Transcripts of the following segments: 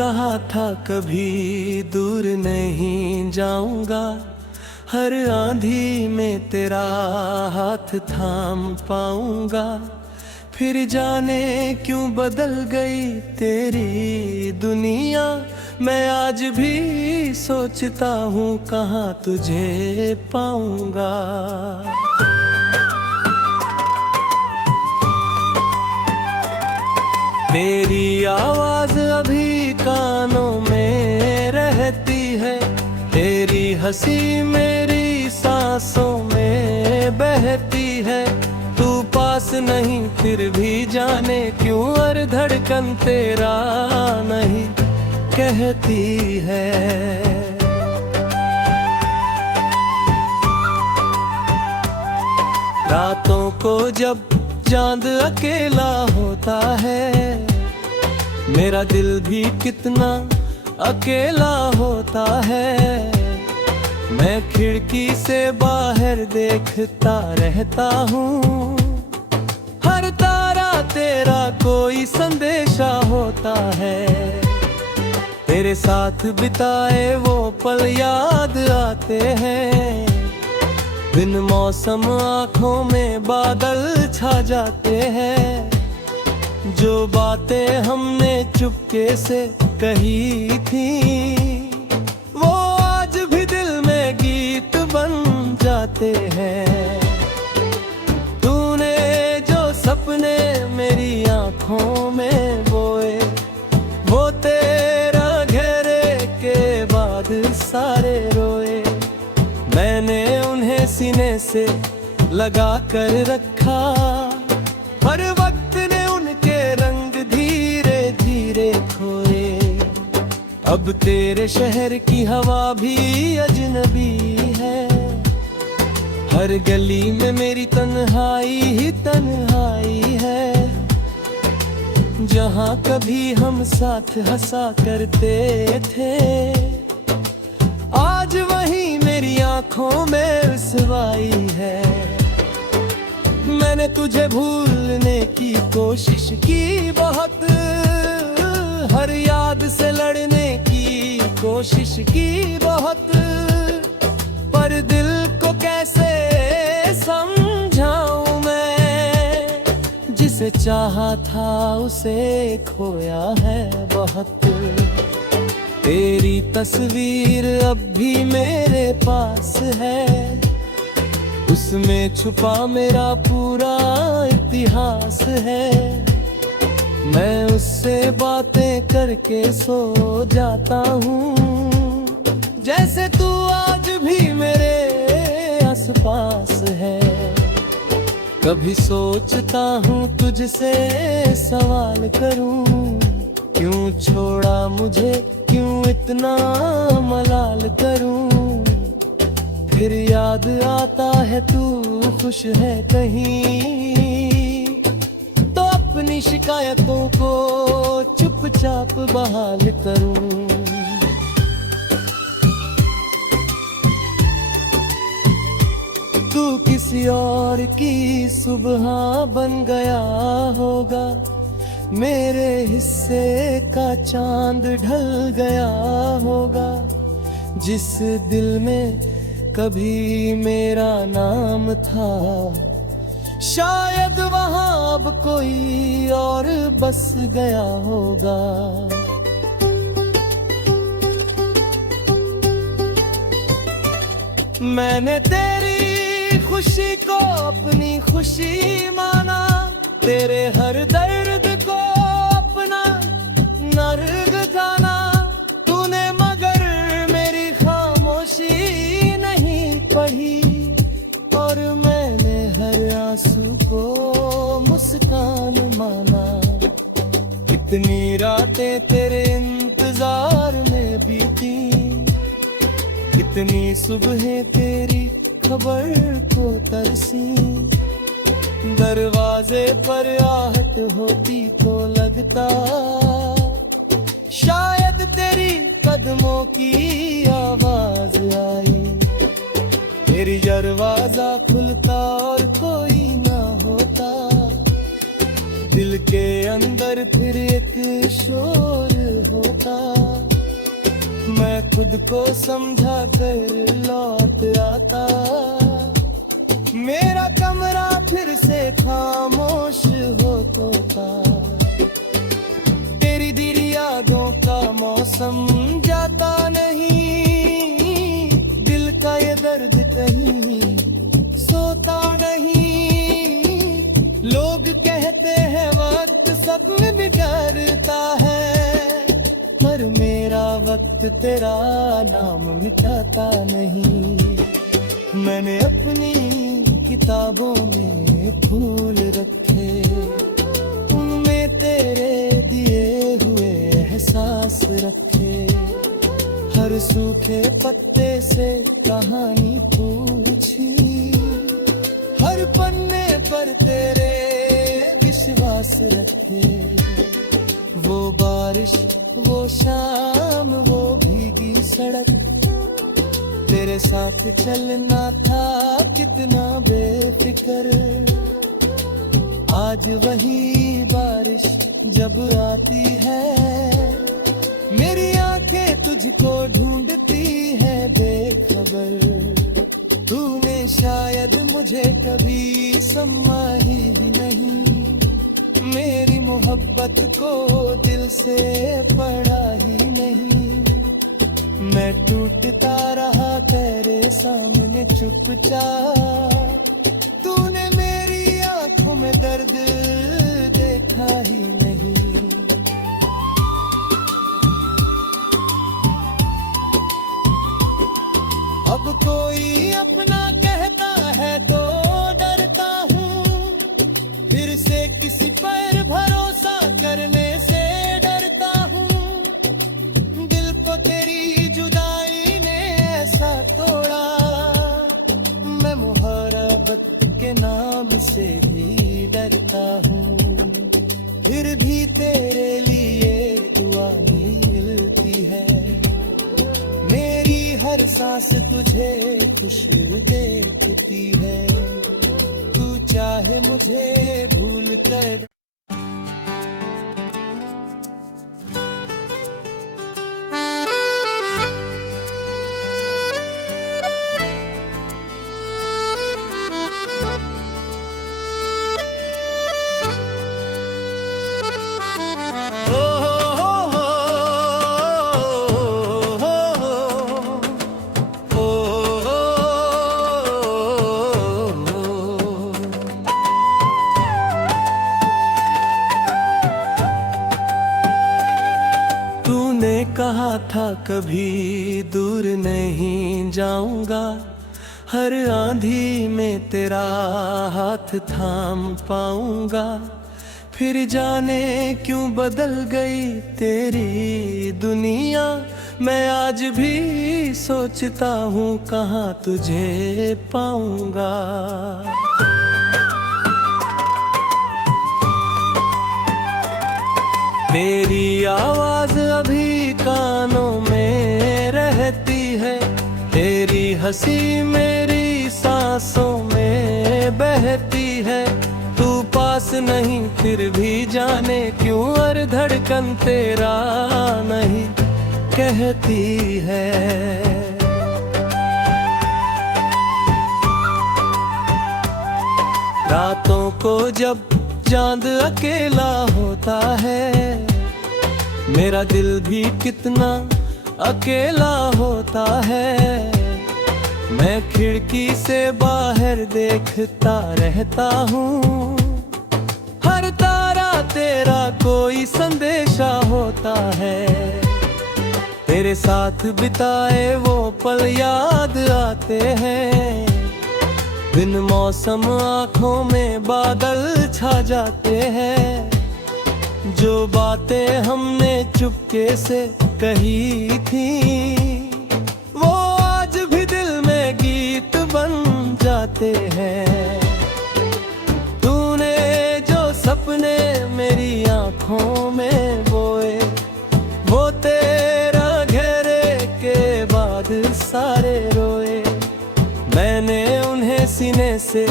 कहा था कभी दूर नहीं जाऊंगा, हर आंधी में तेरा हाथ थाम पाऊंगा। फिर जाने क्यों बदल गई तेरी दुनिया, मैं आज भी सोचता हूँ कहाँ तुझे पाऊंगा। तेरी आवाज अभी कानों में रहती है, तेरी हंसी मेरी सांसों में बहती है। तू पास नहीं फिर भी जाने क्यों हर धड़कन तेरा नहीं कहती है। रातों को जब चांद अकेला होता है, मेरा दिल भी कितना अकेला होता है। मैं खिड़की से बाहर देखता रहता हूँ, हर तारा तेरा कोई संदेशा होता है। तेरे साथ बिताए वो पल याद आते हैं, बिन मौसम आँखों में बादल छा जाते हैं। जो बातें हमने चुपके से कही थी, वो आज भी दिल में गीत बन जाते हैं। तूने जो सपने मेरी आँखों में बोए, वो तेरा घेरे के बाद सारे रोए। मैंने उन्हें सीने से लगा कर रखा, हर वक्त ने उनके रंग धीरे धीरे खोए। अब तेरे शहर की हवा भी अजनबी है, हर गली में मेरी तन्हाई ही तन्हाई है। जहाँ कभी हम साथ हंसा करते थे, आज वही मेरी आँखों में रुसवाई है। मैंने तुझे भूलने की कोशिश की बहुत, हर याद से लड़ने की कोशिश की बहुत, पर दिल को कैसे समझाऊं मैं, जिसे चाहा था उसे खोया है बहुत। तेरी तस्वीर अब भी मेरे पास है, उसमें छुपा मेरा पूरा इतिहास है। मैं उससे बातें करके सो जाता हूँ, जैसे तू आज भी मेरे आसपास है। कभी सोचता हूँ तुझसे सवाल करूँ, क्यों छोड़ा मुझे, क्यों इतना मलाल करूं। फिर याद आता है तू खुश है कहीं, तो अपनी शिकायतों को चुपचाप बहाल करूं। तू किसी और की सुबह बन गया होगा, मेरे हिस्से का चांद ढल गया होगा। जिस दिल में कभी मेरा नाम था, शायद वहाँ अब कोई और बस गया होगा। मैंने तेरी खुशी को अपनी खुशी माना, तेरे हर दर्द को अपना नर्ग जाना। तूने मगर मेरी खामोशी नहीं पढ़ी, और मैंने हर आंसू को मुस्कान माना। कितनी रातें तेरे इंतजार में बीती, कितनी सुबहें तेरी खबर को तरसी। दरवाजे पर आहट होती तो लगता, शायद तेरी कदमों की आवाज आई। तेरी दरवाजा खुलता और कोई ना होता, दिल के अंदर फिर एक शोर होता, मैं खुद को समझा कर लौट आता। मेरा कमरा फिर से खामोश होता, तेरी दिल यादों का मौसम जाता नहीं। दिल का ये दर्द कहीं सोता नहीं। लोग कहते हैं वक्त सब में बिगड़ता है, पर मेरा वक्त तेरा नाम मिटाता नहीं। मैंने अपनी किताबों में फूल रखे, उनमें तेरे दिए हुए एहसास रखे। हर सूखे पत्ते से कहानी पूछी, हर पन्ने पर तेरे विश्वास रखे। वो बारिश, वो शाम, वो भीगी सड़क, तेरे साथ चलना था कितना बेफिक्र। आज वही बारिश जब आती है, मेरी आंखें तुझको ढूंढती है बेखबर। तूने शायद मुझे कभी समझा ही नहीं, मेरी मोहब्बत को दिल से पढ़ा ही नहीं। मैं टूटता रहा तेरे सामने चुपचाप, तूने मेरी आंखों में दर्द देखा ही नहीं। अब कोई अपना कहता है तो डरता हूँ, फिर से किसी पर भरोसा करने से डरता हूँ। दिल को तेरी जुदाई ने ऐसा तोड़ा, मैं मोहब्बत के नाम से भी डरता हूँ। फिर भी तेरे लिए दुआ मिलती है, मेरी हर सांस तुझे खुश देखती है। तू चाहे मुझे भूल कर कहा था कभी दूर नहीं जाऊंगा, हर आंधी में तेरा हाथ थाम पाऊंगा। फिर जाने क्यों बदल गई तेरी दुनिया, मैं आज भी सोचता हूँ कहाँ तुझे पाऊंगा। तेरी आवाज अभी कानों में रहती है, तेरी हंसी मेरी सांसों में बहती है। तू पास नहीं फिर भी जाने क्यों हर धड़कन तेरा नहीं कहती है। रातों को जब चांद अकेला होता है, मेरा दिल भी कितना अकेला होता है। मैं खिड़की से बाहर देखता रहता हूँ, हर तारा तेरा कोई संदेशा होता है। तेरे साथ बिताए वो पल याद आते हैं, बिन मौसम आँखों में बादल छा जाते हैं। जो बातें हमने चुपके से कही थी, वो आज भी दिल में गीत बन जाते हैं। तूने जो सपने मेरी आँखों में बोए, वो तेरा घेरे के बाद सारे रोए। मैंने उन्हें सीने से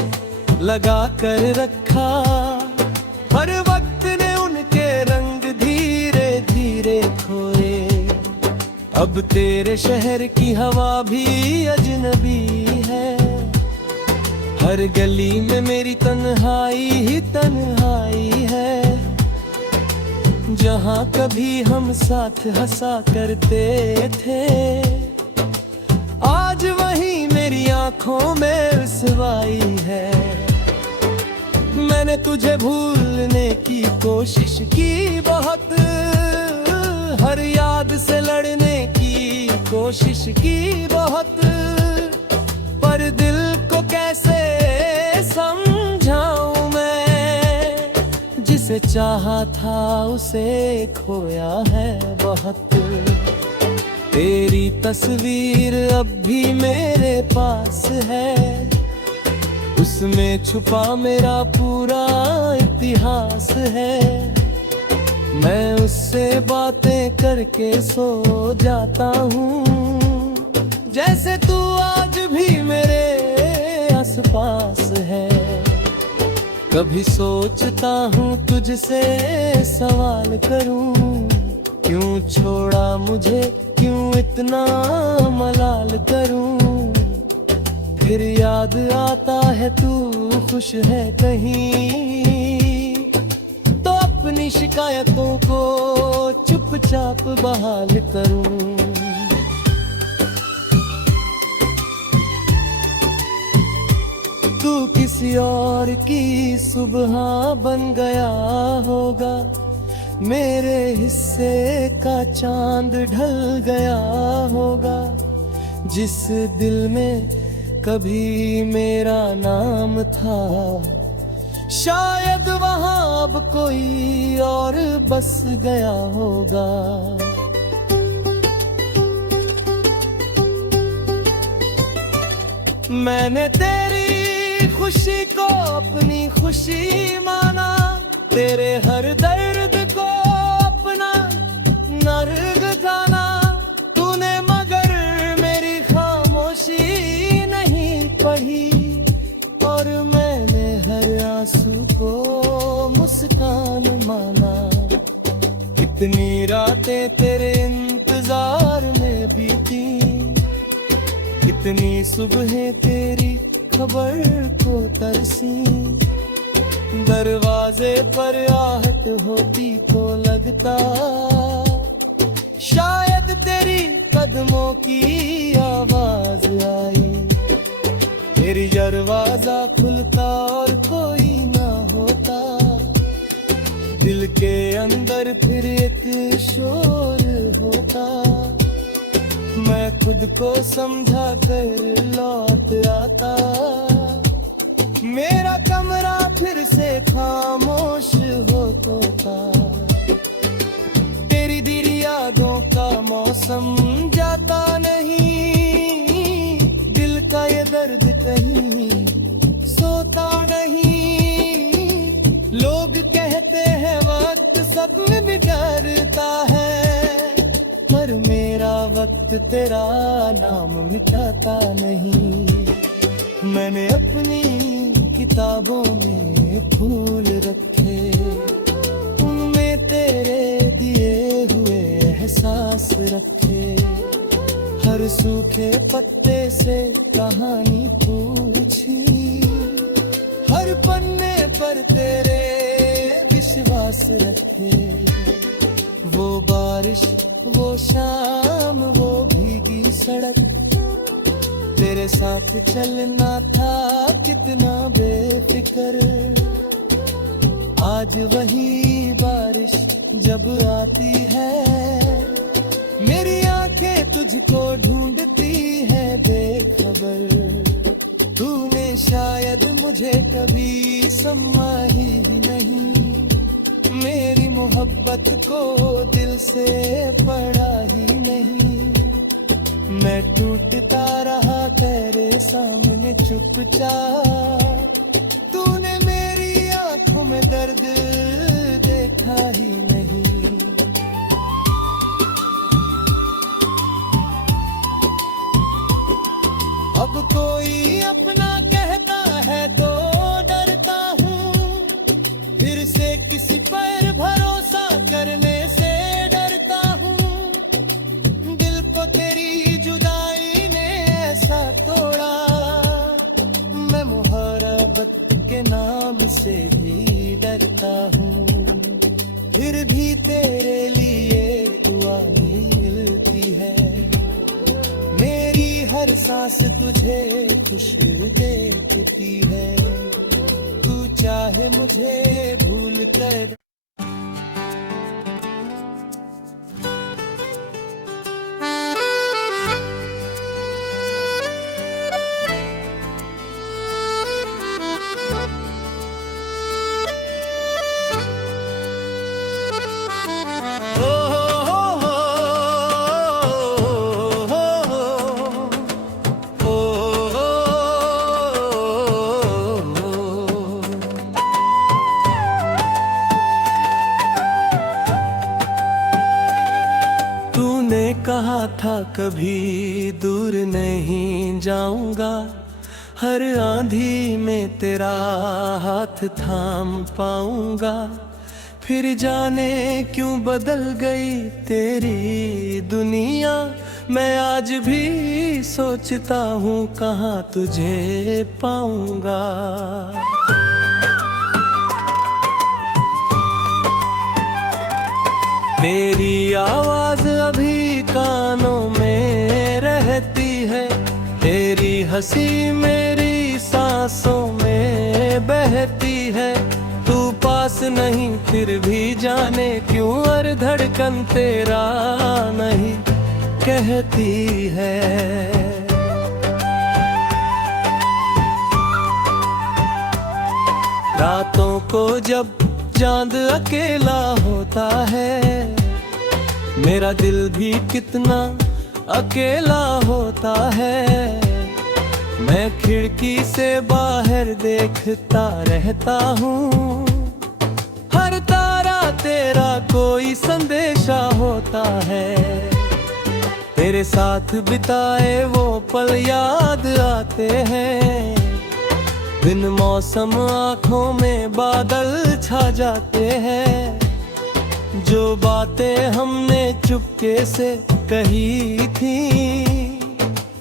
लगा कर रखा, हर वक्त अब तेरे शहर की हवा भी अजनबी है, हर गली में मेरी तन्हाई ही तन्हाई है। जहाँ कभी हम साथ हंसा करते थे, आज वही मेरी आंखों में रुसवाई है। मैंने तुझे भूलने की कोशिश की बहुत, हर याद से लड़ने की कोशिश की बहुत, पर दिल को कैसे समझाऊं मैं, जिसे चाहा था उसे खोया है बहुत। तेरी तस्वीर अब भी मेरे पास है, उसमें छुपा मेरा पूरा इतिहास है। मैं उससे बातें करके सो जाता हूँ, जैसे तू आज भी मेरे आसपास है। कभी सोचता हूँ तुझसे सवाल करूँ, क्यों छोड़ा मुझे, क्यों इतना मलाल करूँ। फिर याद आता है तू खुश है कहीं, तो अपनी शिकायतों को चुपचाप बहाल करूँ। तू किसी और की सुबह बन गया होगा, मेरे हिस्से का चांद ढल गया होगा। जिस दिल में कभी मेरा नाम था, शायद वहाँ अब कोई और बस गया होगा। मैंने तेरी खुशी को अपनी खुशी माना, तेरे हर दर्द को अपना नर्ग जाना। तूने मगर मेरी खामोशी नहीं पढ़ी, और मैंने हर आंसू को मुस्कान माना। कितनी रातें तेरे इंतजार में बीती, कितनी सुबहें तेरी खबर को तरसी। दरवाजे पर आहट होती तो लगता, शायद तेरी कदमों की आवाज आई। तेरी दरवाजा खुलता और कोई ना होता, दिल के अंदर फिर एक शोर होता। मैं खुद को समझा कर लौट आता, मेरा कमरा फिर से खामोश होता। तेरी दिल यादों का मौसम जाता नहीं, दिल का ये दर्द कहीं सोता नहीं। लोग कहते हैं वक्त सब बिगड़ता है, पर मेरा वक्त तेरा नाम मिटाता नहीं। मैंने अपनी किताबों में फूल रखे, उनमें तेरे दिए हुए एहसास रखे। हर सूखे पत्ते से कहानी पूछी, हर पन्ने पर तेरे विश्वास रखे। वो बारिश, वो शाम, वो भीगी सड़क, तेरे साथ चलना था कितना बेफिक्र। आज वही बारिश जब आती है, मेरी आंखें तुझको ढूंढती है बेखबर। तूने शायद मुझे कभी समझा ही नहीं, मेरी मोहब्बत को दिल से पढ़ा ही नहीं। मैं टूटता रहा तेरे सामने चुपचाप, तूने मेरी आंखों में दर्द देखा ही नहीं। अब कोई अपना कहता है तो डरता हूँ, फिर से किसी पर भरोसा करने से डरता हूँ। दिल फिर भी तेरे लिए दुआ मिलती है। मेरी हर सांस तुझे खुश देखती है। तू चाहे मुझे भूल कर कहा था कभी दूर नहीं जाऊंगा, हर आंधी में तेरा हाथ थाम पाऊंगा। फिर जाने क्यों बदल गई तेरी दुनिया, मैं आज भी सोचता हूँ कहाँ तुझे पाऊंगा। तेरी आवाज अभी कानों में रहती है, तेरी हंसी मेरी सांसों में बहती है। तू पास नहीं फिर भी जाने क्यों हर धड़कन तेरा नहीं कहती है। रातों को जब चांद अकेला होता है, मेरा दिल भी कितना अकेला होता है। मैं खिड़की से बाहर देखता रहता हूँ, हर तारा तेरा कोई संदेशा होता है। तेरे साथ बिताए वो पल याद आते हैं, बिन मौसम आँखों में बादल छा जाते हैं। जो बातें हमने चुपके से कही थी,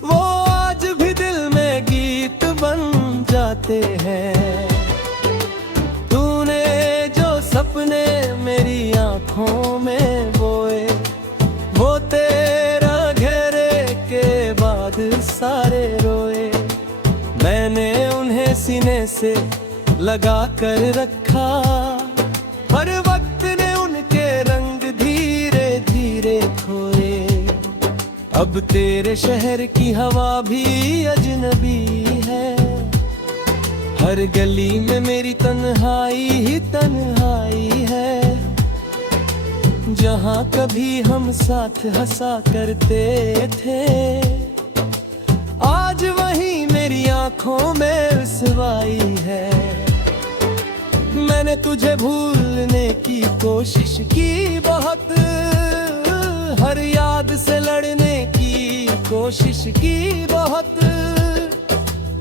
वो आज भी दिल में गीत बन जाते हैं। तूने जो सपने मेरी आँखों में बोए, वो तेरा घेरे के बाद सारे रोए। मैंने उन्हें सीने से लगा कर रखा, हर वक्त ने उनके रंग धीरे धीरे खोए। अब तेरे शहर की हवा भी अजनबी है, हर गली में मेरी तन्हाई ही तन्हाई है। जहाँ कभी हम साथ हंसा करते थे, आज वही मेरी आँखों में रुसवाई है। मैंने तुझे भूलने की कोशिश की बहुत, हर याद से लड़ने की कोशिश की बहुत,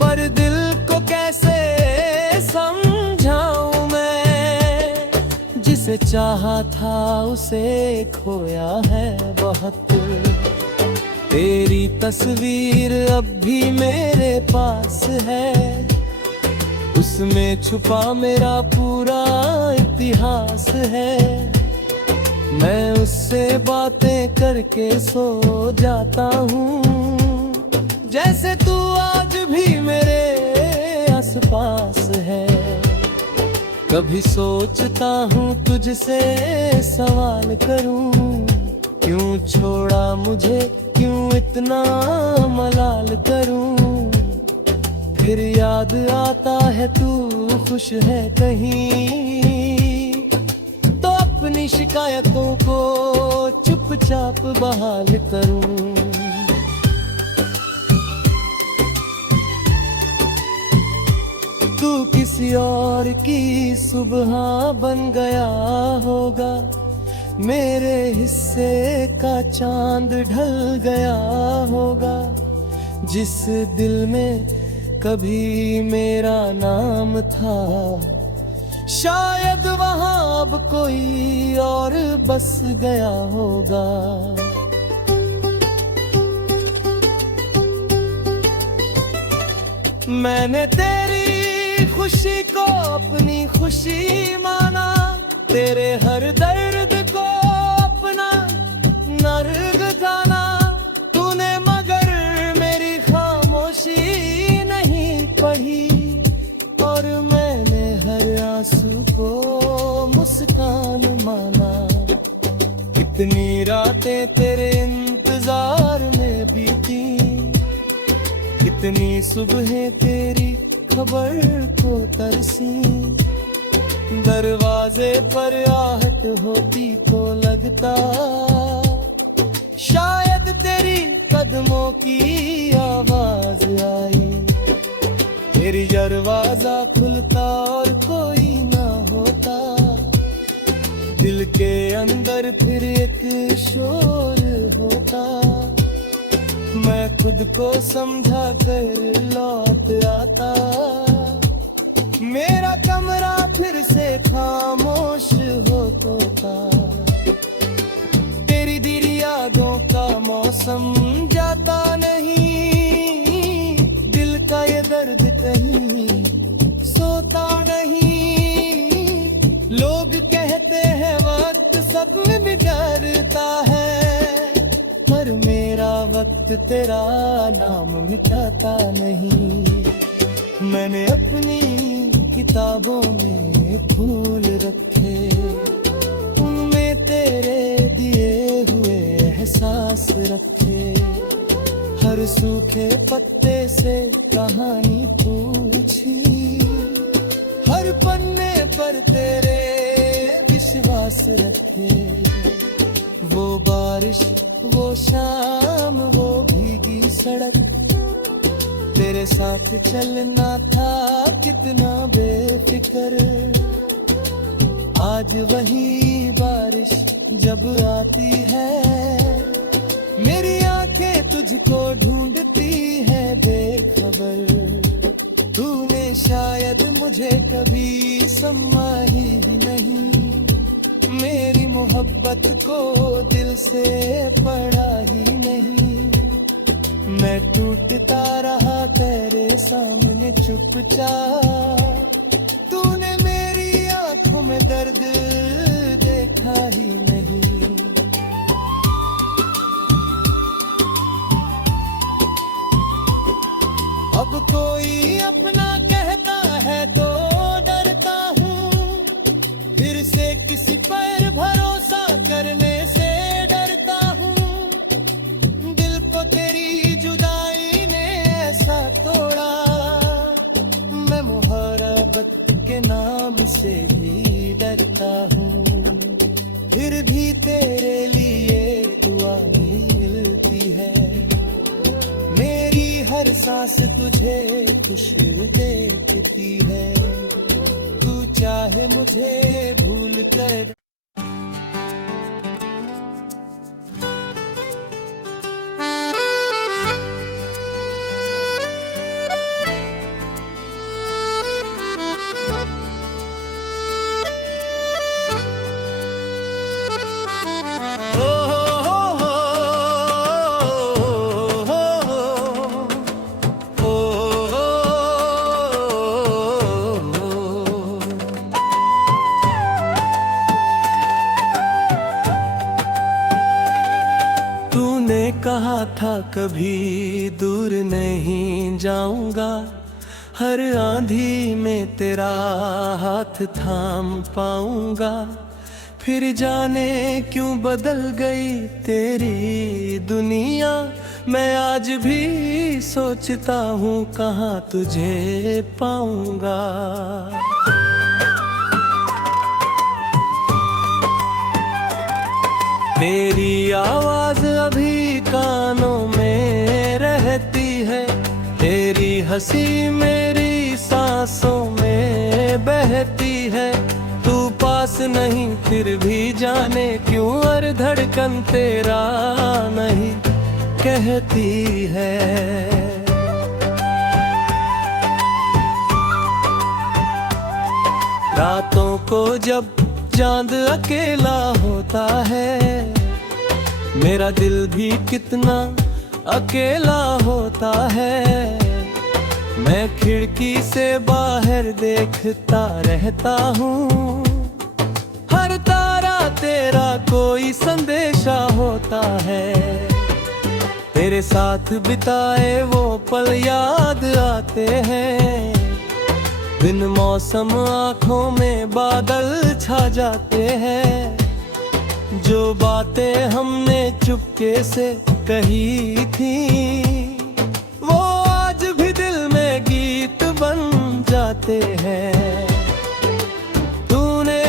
पर दिल को कैसे समझाऊं मैं, जिसे चाहा था उसे खोया है बहुत। तेरी तस्वीर अब भी मेरे पास है, उसमें छुपा मेरा पूरा इतिहास है। मैं उससे बातें करके सो जाता हूँ, जैसे तू आज भी मेरे आसपास है। कभी सोचता हूँ तुझसे सवाल करूँ, क्यों छोड़ा मुझे, क्यों इतना मलाल करूं। फिर याद आता है तू खुश है कहीं, तो अपनी शिकायतों को चुपचाप बहाल करूं। तू किसी और की सुबह बन गया होगा, मेरे हिस्से का चांद ढल गया होगा। जिस दिल में कभी मेरा नाम था, शायद वहाँ अब कोई और बस गया होगा। मैंने तेरी खुशी को अपनी खुशी माना, तेरे हर दर्द ज़माना। कितनी रातें तेरे इंतजार में बीती, कितनी सुबहें तेरी खबर को तरसी। दरवाजे पर आहट होती तो लगता शायद तेरी कदमों की आवाज आई। तेरी दरवाजा खुलता और कोई ना होता, दिल के अंदर फिर एक शोर होता। मैं खुद को समझा कर लौट आता, मेरा कमरा फिर से खामोश होता। तेरी दिली यादों का मौसम जाता नहीं, दिल का ये दर्द कहीं सोता नहीं। लोग कहते हैं वक्त सब में बिगड़ता है, पर मेरा वक्त तेरा नाम मिटाता नहीं। मैंने अपनी किताबों में फूल रखे, उनमें तेरे दिए हुए एहसास रखे। हर सूखे पत्ते से कहानी पूछी, हर पन्ने पर तेरे विश्वास रखे। वो बारिश, वो शाम, वो भीगी सड़क, तेरे साथ चलना था कितना बेफिक्र। आज वही बारिश जब आती है, मेरी आंखें तुझको ढूंढती है बेखबर। तूने शायद मुझे कभी समझा ही नहीं, मेरी मोहब्बत को दिल से पढ़ा ही नहीं। मैं टूटता रहा तेरे सामने चुपचाप, तूने मेरी आंखों में दर्द देखा ही नहीं। अब कोई अपना कहता है तो डरता हूँ, फिर से किसी पर भरोसा करने से डरता हूँ। दिल को तेरी जुदाई ने ऐसा तोड़ा, मैं मोहब्बत के नाम से भी डरता हूँ। फिर भी तेरे लिए दुआ मिलती है, मेरी हर सांस तुझे खुश देखती है। तू चाहे मुझे भूल कर कहा था कभी दूर नहीं जाऊंगा, हर आंधी में तेरा हाथ थाम पाऊंगा। फिर जाने क्यों बदल गई तेरी दुनिया, मैं आज भी सोचता हूँ कहाँ तुझे पाऊंगा। तेरी आवाज अभी कानों में रहती है, तेरी हंसी मेरी सांसों में बहती है। तू पास नहीं फिर भी जाने क्यों हर धड़कन तेरा नहीं कहती है। रातों को जब चांद अकेला होता है, मेरा दिल भी कितना अकेला होता है। मैं खिड़की से बाहर देखता रहता हूँ, हर तारा तेरा कोई संदेशा होता है। तेरे साथ बिताए वो पल याद आते हैं, बिन मौसम आँखों में बादल छा जाते हैं। जो बातें हमने चुपके से कही थी, वो आज भी दिल में गीत बन जाते हैं। तूने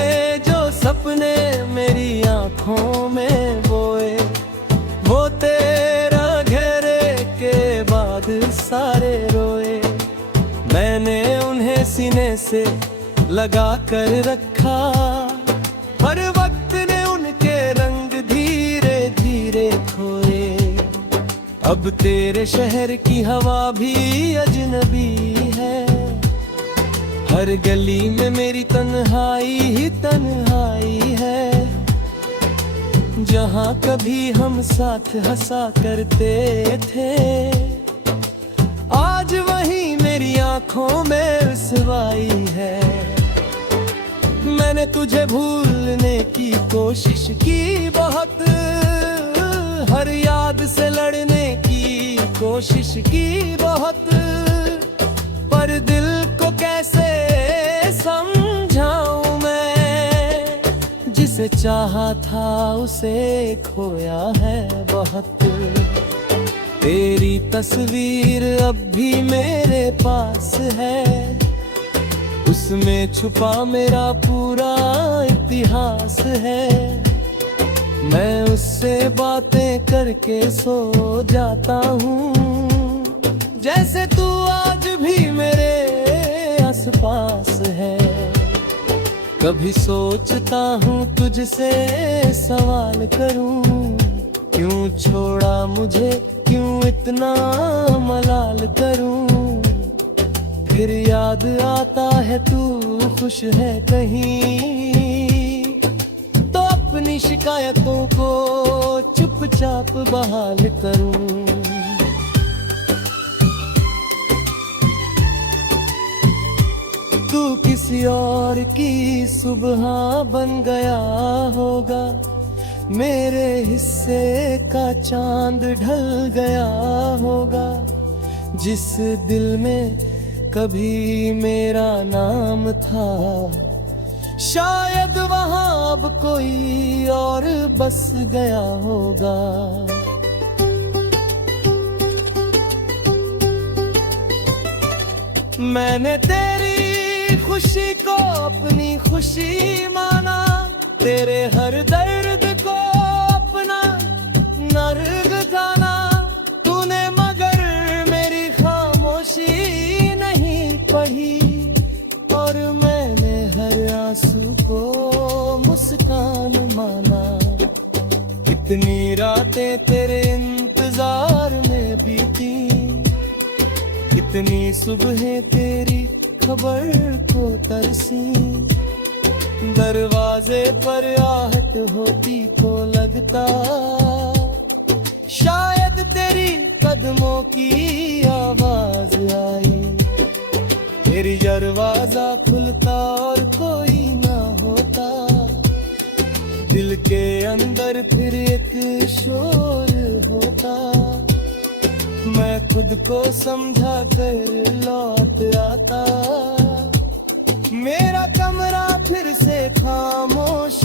जो सपने मेरी आंखों में बोए, वो तेरा घेरे के बाद सारे रोए। मैंने उन्हें सीने से लगा कर रखा, हर वक्त ने उनके रंग धीरे धीरे खोए। अब तेरे शहर की हवा भी अजनबी है, हर गली में मेरी तन्हाई ही तन्हाई है। जहाँ कभी हम साथ हंसा करते थे, आज वही मेरी आंखों में रुसवाई है। मैंने तुझे भूलने की कोशिश की बहुत, हर याद से लड़ने की कोशिश की बहुत, पर दिल को कैसे समझाऊं मैं, जिसे चाहा था उसे खोया है बहुत। तेरी तस्वीर अब भी मेरे पास है, उसमें छुपा मेरा पूरा इतिहास है। मैं उससे बातें करके सो जाता हूँ, जैसे तू आज भी मेरे आसपास है। कभी सोचता हूँ तुझसे सवाल करूँ, क्यों छोड़ा मुझे, क्यों इतना मलाल करूँ। फिर याद आता है तू खुश है कहीं, तो अपनी शिकायतों को चुपचाप बहाल करूं। तू किसी और की सुबह बन गया होगा, मेरे हिस्से का चांद ढल गया होगा। जिस दिल में कभी मेरा नाम था, शायद वहां अब कोई और बस गया होगा। मैंने तेरी खुशी को अपनी खुशी माना, तेरे हर दर्द को अपना नर्ग जाना। तूने मगर मेरी खामोशी नहीं पढ़ी, और मैंने हर आंसू को मुस्कान माना। कितनी रातें तेरे इंतजार में बीती, कितनी सुबहें तेरी खबर को तरसी। दरवाजे पर आहट होती तो लगता, शायद तेरी कदमों की आवाज आई। तेरी दरवाजा खुलता और कोई ना होता, दिल के अंदर फिर एक शोर होता। मैं खुद को समझा कर लौट आता, मेरा कमरा फिर से खामोश